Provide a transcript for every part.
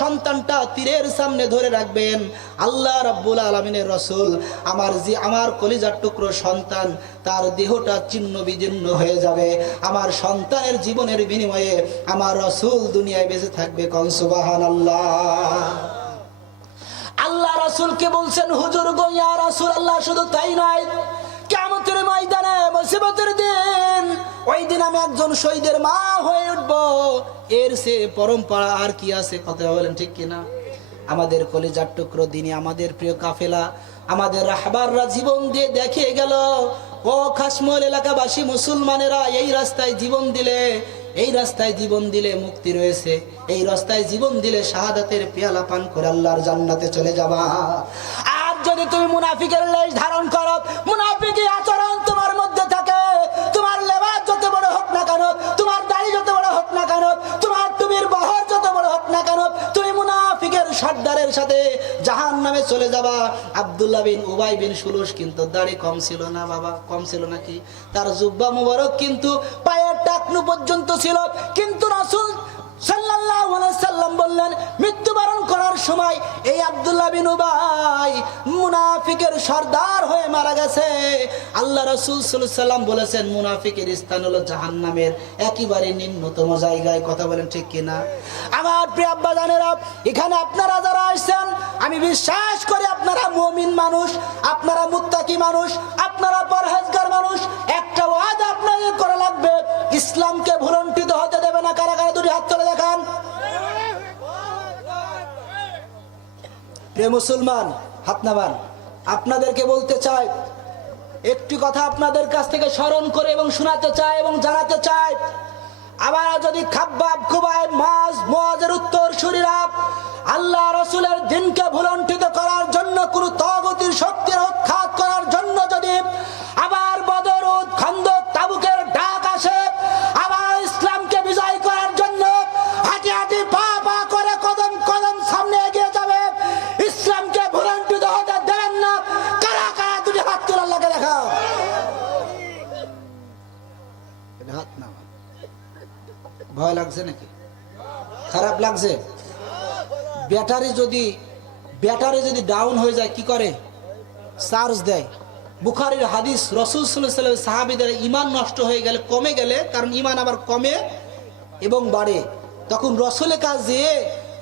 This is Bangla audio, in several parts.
সন্তানটা তীরের সামনে ধরে রাখবেন। আল্লাহ রাব্বুল আলামিনের রাসূল আমার কলিজার টুকরো সন্তান, তার দেহটা ছিন্ন বিদীর্ণ হয়ে যাবে, আমার সন্তানের জীবনের বিনিময়ে আমার রাসূল দুনিয়ায় বেঁচে থাকবে। কোন সুবহানাল্লাহ। আল্লাহ রাসূলকে বলছেন, হুজুর গো ইয়া রাসূলুল্লাহ, শুধু তাই নয়, কিয়ামতের ময়দানে মুসিবতের দিন, ওই দিন আমি একজন শহীদের মা হয়ে উঠব, এর সে পরম্পরা আর কি আছে? কথা বলেন ঠিক কিনা? আমাদের কলিজার টুকরো দিনে আমাদের প্রিয় কাফেলা, আমাদের রাহবাররা জীবন দিয়ে দেখিয়ে গেল, ও খাসমল এলাকাবাসী মুসলমানেরা, এই রাস্তায় জীবন দিলে, এই রাস্তায় জীবন দিলে মুক্তি রয়েছে, এই রাস্তায় জীবন দিলে শাহাদাতের পেয়ালা পান করে আল্লাহর জান্নাতে চলে যাবা। আর যদি তুমি মুনাফিকের লেশ ধারণ করো, মুনাফিকি আচরণ তোমার মধ্যে থাকে, তোমার লেবাস যত বড় হোক না কেন, তোমার দাড়ি যত বড় হোক না কেন, তোমার টুপির বহর যত বড় হোক না কেন, তুমি মুনাফিকের সর্দারের সাথে জাহান্নামে চলে যাবা। আব্দুল্লাহ বিন উবাই বিন সুলুস কিন্তু দাড়ি কম ছিল না বাবা, কম ছিল নাকি? তার জুব্বা মুবারক কিন্তু পায়ের টাকনু পর্যন্ত ছিল, কিন্তু রাসূল সাল্লাল্লাহু আলাইহি সাল্লাম বললেন, মৃত্যুবরণ করার সময় এই আব্দুল্লাহ বিন উবাই মুনাফিকের সর্দার হয়ে মারা গেছে। আল্লাহ রাসূল সাল্লাল্লাহু আলাইহি সাল্লাম বলেছেন, মুনাফিকের স্থান হলো জাহান্নামের একেবারে নিম্নতম জায়গায়। কথা বলেন ঠিক কিনা? আমার প্রিয় আব্বা জানেরা, এখানে আপনারা যারা আসছেন, আমি বিশ্বাস করি আপনারা মুমিন মানুষ, আপনারা মুত্তাকি মানুষ, আপনারা পরহেজগার মানুষ। একটা ওয়াদা আপনাদের করা লাগবে, ইসলামকে ভুলন্টিত হতে দেবে না। কারা কারা দুটি হাত তুলে দেখান। প্রিয় মুসলমান, হাত নামান। আপনাদেরকে বলতে চাই, একটি কথা আপনাদের কাছ থেকে স্মরণ করে এবং শোনাতে চাই এবং জানাতে চাই। আবার যদি খাব্বাব, খুবাইব, মুআজের উত্তর শরীরা আল্লাহ রাসূলের দ্বীনকে ভুলন্টিত করার জন্য, কোন তাগুতের শক্তির উৎখাত করার জন্য যদি আবার বদর, উহুদ, খন্দক, তাবুকের ডাক আসে, আবার ইসলামকে বিজয় করার জন্য হাঁটি হাঁটি পা পা করে কদম কদম সামনে এগিয়ে যাবে, ইসলামকে ভুলন্টিত হতে দেবেন না। কারা কারা দুটি হাত তুলে আল্লাহকে দেখাও। হাত না, ভয় লাগছে নাকি? খারাপ লাগছে? ব্যাটারি যদি ডাউন হয়ে যায় কি করে? চার্জ দেয়। বুখারীর হাদিস, রাসূল সাল্লাল্লাহু আলাইহি ওয়াসাল্লাম সাহাবীদের ঈমান নষ্ট হয়ে গেলে, কমে গেলে, কারণ ঈমান আবার কমে এবং বাড়ে, তখন রাসূলের কাছে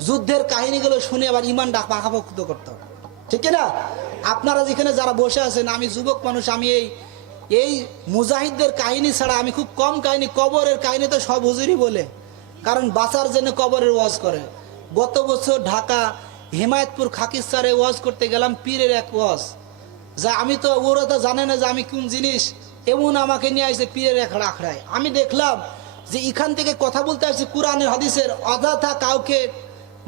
যুদ্ধের কাহিনীগুলো শুনে আবার ঈমানটা পাকাপোক্ত করতে হবে, ঠিক না? আপনারা যেখানে যারা বসে আছেন, আমি যুবক মানুষ, আমি এই মুজাহিদদের কাহিনী ছাড়া আমি খুব কম কাহিনী, কবরের কাহিনী তো সব হুজুরই বলে, কারণ বাঁচার জন্য কবরের ওয়াজ করে। গত বছর ঢাকা হেমায়েতপুর খাকিস্তারে ওয়াজ করতে গেলাম, পীরের এক ওয়াজ, যা আমি তো, ওরা তো জানে না যে আমি কোন জিনিস, এমন আমাকে নিয়ে আসছে পীরের এক আখড়ায়। আমি দেখলাম যে এখান থেকে কথা বলতে আসছে কোরআনের হাদিসের, অযথা কাউকে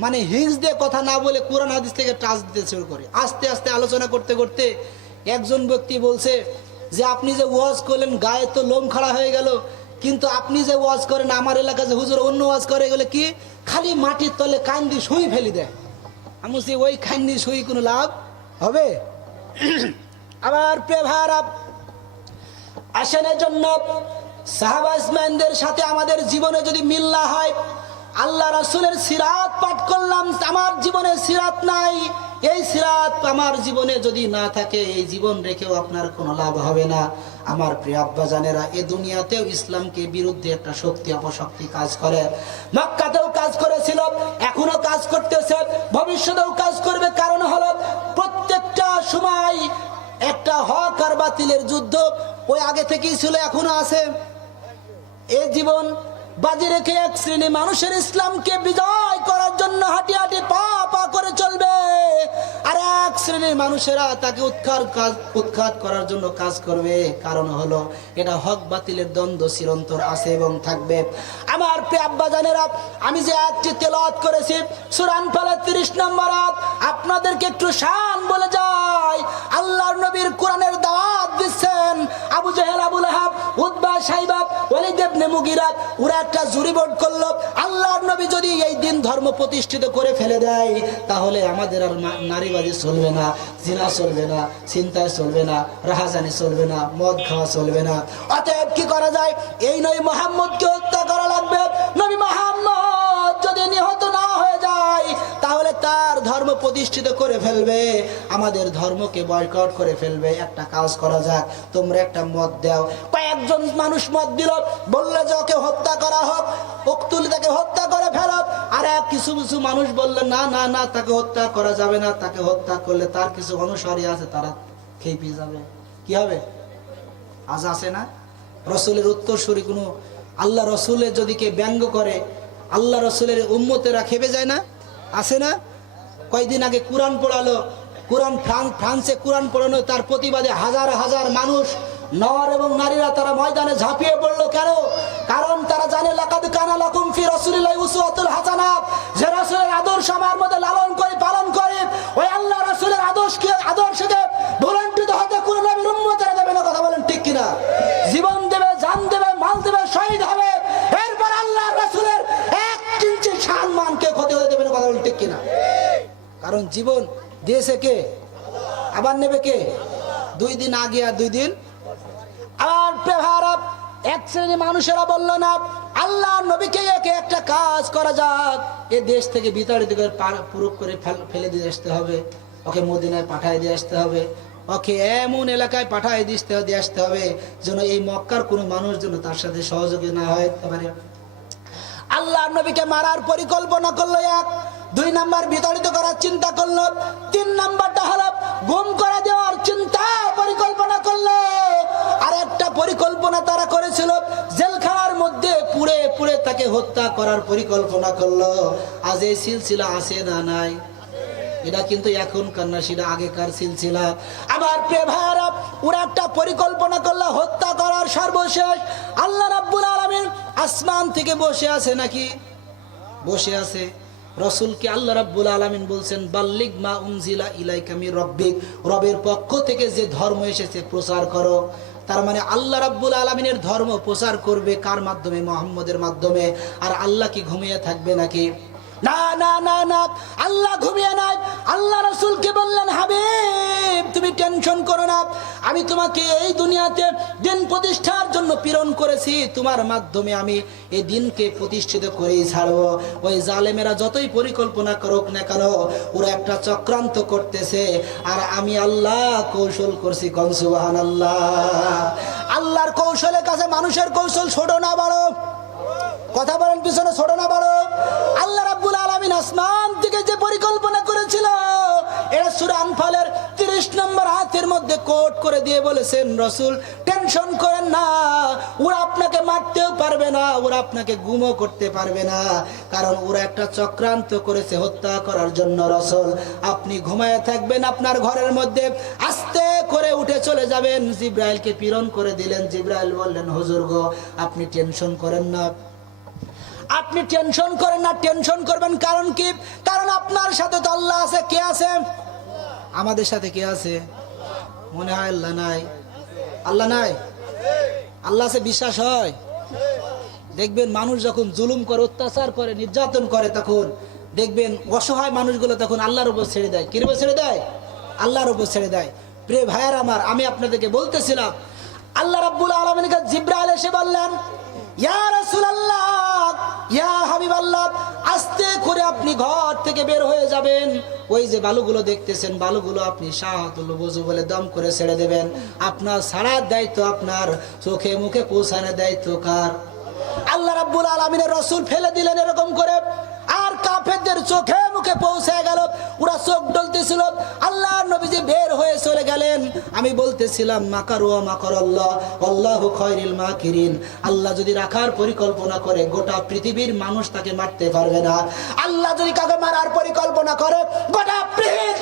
মানে হিংস দিয়ে কথা না বলে কোরআন হাদিস থেকে টাচ দিতে শুরু করে। আস্তে আস্তে আলোচনা করতে করতে একজন ব্যক্তি বলছে যে, আপনি যে ওয়াজ করলেন গায়ে তো লোম খাড়া হয়ে গেল, কিন্তু আপনি যে ওয়াজ করেন, আমার এলাকায় যে হুজুর অন্য ওয়াজ করে, এগুলো কি খালি মাটির তলে কান্দি সুই ফেলি দেয়। আমি বলছি, ওই কান্দি সুই কোনো লাভ হবে? আমার প্রিয় ভাইরা, আসনের জন্য সাহাবা ইসমাইনদের সাথে আমাদের জীবনে যদি মিল না হয়, আল্লাহ রাসূলের সিরাত পাঠ করলাম, আমার জীবনে সিরাত নাই, এই সিরাত আমার জীবনে যদি না থাকে, এই জীবন রেখেও আপনার কোনো লাভ হবে না। আমার প্রিয় আব্বা জানেরা, এই দুনিয়াতেও ইসলামকে বিরুদ্ধে একটা শক্তি অপশক্তি কাজ করে। মক্কাতেও কাজ করেছিল, এখনো কাজ করতেছে, ভবিষ্যতেও কাজ করবে। কারণ হলো, প্রত্যেকটা সময় একটা হক আর বাতিলের যুদ্ধ, ওই আগে থেকেই ছিল, এখনো আছে। এই জীবন বাজি রেখে এক শ্রেণী মানুষের ইসলামকে বিজয় করার জন্য হাঁটি হাঁটি পা পা করে চলবে, আর এক শ্রেণীর মানুষেরা তাকে উৎখাত করার জন্য কাজ করবে। কারণ হলো, এটা হক বাতিলের দ্বন্দ্ব চিরন্তর আছে এবং থাকবে। আমার প্রিয় আব্বা জানেরা, আমি যে আয়াতটি তেলাওয়াত করেছি সূরা আনফালের 30 নম্বর আয়াত, আপনাদেরকে একটু শান বলে যাই। আল্লাহর নবীর কোরআনের দাওয়াত দিচ্ছেন আবু জেহেল, আবু লাহাব, উতবা, শাইবা, ওয়ালিদ ইবনে মুগিরা, ওরা একটা জুরি বোর্ড করলো, আল্লাহর নবী যদি এই দিন ধর্ম প্রতিষ্ঠিত করে ফেলে দেয়, তাহলে আমাদের আর নারীবাদী চলবে না, জিনা চলবে না, চিন্তায় চলবে না, রাহাজানি চলবে না, মদ খাওয়া চলবে না। অতএব কি করা যায়? এই নবী মুহাম্মদকে হত্যা করা লাগবে। নবী মুহাম্মদ যদি নিহত না হয়ে যায়, ধর্ম প্রতিষ্ঠিত করে ফেলবে, আমাদের ধর্মকে বয়কট করে ফেলবে। একটা কাজ করা যাক, তোমরা একটা মত দাও। কয়েকজন মানুষ মত দিল, বললো যে ওকে হত্যা করা হোক, উকতুলি, তাকে হত্যা করে ফেলো। আর কিছু কিছু মানুষ বললো না না না, তাকে হত্যা করা যাবে না, তাকে হত্যা করলে তার কিছু অনুসারী আছে, তারা খেয়ে পেয়ে যাবে, কি হবে? আজ আছে না রসুলের উত্তরসূরি কোনো আল্লাহ রসুলের যদি কে ব্যঙ্গ করে, আল্লাহ রসুলের উম্মতেরা খেপে যায় না? আছে না? কয়েকদিন আগে কোরআন পড়ালো, ফ্রান্সে কোরআন পড়ানো, তার প্রতিবাদে হাজার হাজার মানুষ, নর এবং নারীরা, তারা ময়দানে ঝাঁপিয়ে পড়লো। কেন? কারণ তারা জানে লাকাদ কানা লাকুম ফি রাসূলিল্লাহি উসওয়াতুল হাসানাহ, যে রাসূলের আদর্শ আমার মধ্যে লালন করে পালন করে, ওই আল্লাহ রাসূলের আদর্শকে ভুলণ্ঠিত হতে কোন নবীর উম্মতেরা দেবে না। কথা বলেন ঠিক কিনা? জীবন দেবে, জান দেবে, মাল দেবে, শহীদ হবে, এরপর আল্লাহ রাসূলের এক ইঞ্চি সম্মানকে ক্ষতি হতে দেবে না। কথা বলেন ঠিক কিনা? কারণ জীবন দিয়েছে কে? আবার নেবে কে? 2 দিন আগে আর 2 দিন। আর প্রেভারাপ এক শ্রেণী মানুষেরা বলল না, আল্লাহ নবীকে একে একটা কাজ করা যাক, এ দেশ থেকে বিতাড়িত করে পুরো করে ফেলে দিয়ে আসতে হবে, ওকে মদিনায় পাঠায় দিয়ে আসতে হবে, ওকে এমন এলাকায় পাঠায় দিয়ে আসতে হবে যেন এই মক্কার কোনো মানুষ যেন তার সাথে সহযোগী না হয় পারে। আল্লাহ নবীকে মারার পরিকল্পনা করলো 1, 2 নাম্বার বিতাড়িত করার চিন্তা করলো, 3 নাম্বারটা হলো গুম করে দেওয়ার চিন্তা পরিকল্পনা করলো। আর একটা পরিকল্পনা তারা করেছিল, জেলখানার মধ্যে পুড়ে পুড়ে তাকে হত্যা করার পরিকল্পনা করলো। আজ এই সিলসিলা আছে না নাই? এটা কিন্তু এখনকার না, সেটা আগেকার সিলসিলা। আবার প্রেভারা ওরা একটা পরিকল্পনা করলো হত্যা করার। সর্বশেষ আল্লাহ রাব্বুল আলামিন আসমান থেকে বসে আছে নাকি? বসে আছে। রসুলকে আল্লাহ রাব্বুল আলামিন বলছেন, বাল্লিগ মা উনজিলা ইলাইকা মির রাব্বিক, রবের পক্ষ থেকে যে ধর্ম এসেছে প্রচার করো। তার মানে আল্লাহ রাব্বুল আলামিনের ধর্ম প্রচার করবে কার মাধ্যমে? মুহাম্মদের মাধ্যমে। আর আল্লাহ কি ঘুমিয়ে থাকবে নাকি? না না না না, আল্লাহ ঘুমিয়ে নাই। আল্লাহ রাসূলকে বললেন, হাবিব তুমি টেনশন করো না, আমি তোমাকে এই দুনিয়াতে দিন প্রতিষ্ঠার জন্য প্রেরণ করেছি, তোমার মাধ্যমে আমি এই দিনকে প্রতিষ্ঠিত করেই ছাড়বো। ওই জালেমেরা যতই পরিকল্পনা করুক না কেন, ওরা একটা চক্রান্ত করতেছে, আর আমি আল্লাহ কৌশল করছি। কোন সুবহানাল্লাহ। আল্লাহর কৌশলের কাছে মানুষের কৌশল ছোট না বড়? কথা বলেন, পিছনে ছোট না বড়? আল্লাহ রাব্বুল আলামিন আসমান থেকে যে পরিকল্পনা করেছিল, এটা সূরা আনফালের 30 নম্বর আয়াতের মধ্যে কোট করে দিয়ে বলেছেন, রাসূল টেনশন করেন না, ওরা আপনাকে মারতেও পারবে না, ওরা আপনাকে গুমও করতে পারবে না, কারণ ওরা একটা চক্রান্ত করেছে হত্যা করার জন্য। রাসূল আপনি ঘুমায়ে থাকবেন আপনার ঘরের মধ্যে, আস্তে করে উঠে চলে যাবেন। জিবরাইলকে প্রেরণ করে দিলেন। জিবরাইল বললেন, হুজুর গো আপনি টেনশন করেন না, আপনি টেনশন করেন না। টেনশন করবেন কারণ কি? কারণ আপনার সাথে তো আল্লাহ আছে। কে আছে? আমাদের সাথে কে আছে? মনে হয় আল্লাহ নাই। আল্লাহ নাই? আল্লাহ আছে বিশ্বাস হয়? দেখবেন মানুষ যখন জুলুম করে, অত্যাচার করে, নির্যাতন করে, তখন দেখবেন অসহায় মানুষগুলো তখন আল্লাহর উপর ছেড়ে দেয়। কির উপর ছেড়ে দেয়? আল্লাহর উপর ছেড়ে দেয়। প্রিয় ভাইয়ের আমার, আমি আপনাদেরকে বলতেছিলাম, আল্লাহ রাব্বুল আলামিন কে জিবরাইল এসে বললেন, ইয়া রাসূলুল্লাহ, ইয়া হাবিবাল্লাহ, আস্তে করে আপনি ঘর থেকে বের হয়ে যাবেন। ওই যে বালুগুলো দেখতেছেন, বালুগুলো আপনি শাহাতুল ওযু বলে দম করে ছেড়ে দেবেন। আপনার ছাড়ার দায়িত্ব আপনার, চোখে মুখে পৌঁছানোর দায়িত্ব কার? আল্লাহ রাব্বুল আলামিনের রাসূল ফেলে দিলেন এরকম করে, আর কাফেরদের চোখে মুখে পৌঁছে গেল। ওরা চোখ ডলতেছিল। আল্লাহ নবীজি বের হয়ে চলে গেলেন। আমি বলতেছিলাম, মাকারু ওয়া মাকারাল্লাহ আল্লাহু খায়রুল মাকিরিন। আল্লাহ যদি রাখার পরিকল্পনা করে, গোটা পৃথিবীর মানুষ তাকে মারতে পারবে না। আল্লাহ যদি কাউকে মারার পরিকল্পনা করে, গোটা পৃথিবীর